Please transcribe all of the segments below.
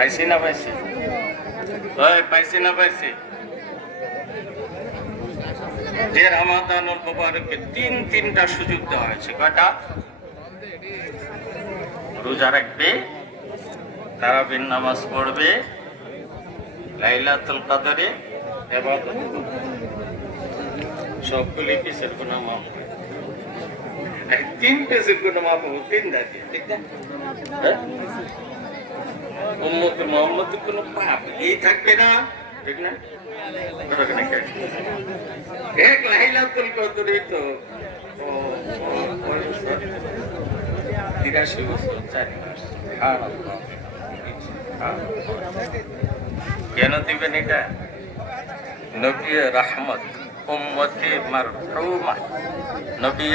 পাইছি না পাইছি? ওই পাইছি না পাইছি? যে রমাদানুল মুবারকে তিনটা সুযোগ দেওয়া হয়েছে। কয়টা? রোজা রাখবে, তারাবির নামাজ পড়বে, লাইলাতুল কদরে ইবাদত করবে। সবগুলি পিছের গুনাহ মাফ হয়। তিন পেজের গুনাহ মাফ হবে তিন দাঁড়ি, ঠিক না? উম্মতে মুহাম্মদের কোনো পাপ এই থাকবে না, ঠিক না? এক লাইলাতুল কদরে তো 83 বছর 4 মাস। কেন দিবেন এটা? নবী রহমত, উম্মতে মারহুমা। নবী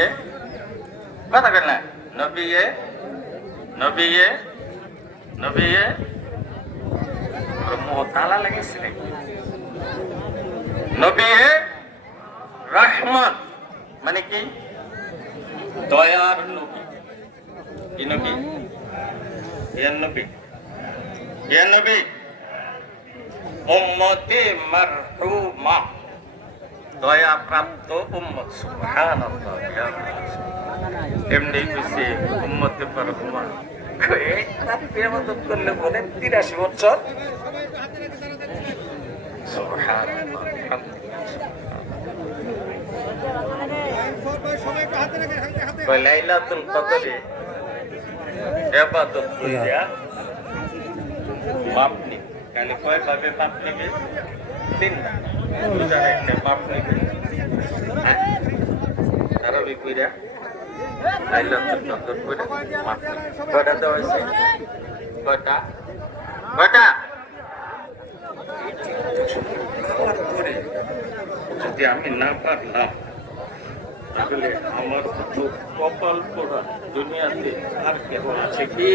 কথা বলেন না, নবী তালা লাগিয়েছে নাকি? নবী রহমত মানে কি? দয়ার নবী। কি নবী? নবী উম্মতে মারহুমা, দয়া প্রাপ্ত উম্মত। সুবহানাল্লাহ। এমনি কইছে উম্মতে মারহুমা। করলে বলে 83 বছর। লাইলাতুল কদরে ইবাদত কইরা মাপ নি। তাহলে কয় ভাবে মাপ নেবে? তিনটা। রোজা রাখতে মাপ নেবে, তারাবি কইরা লাইলাতুল কদর কইরা মাপ নেবে। কয়টা দেওয়া হয়েছে? কয়টা? যদি আমি না পারলাম তাহলে আমার কপাল পোড়া দুনিয়াতে আর কেউ আছে কি?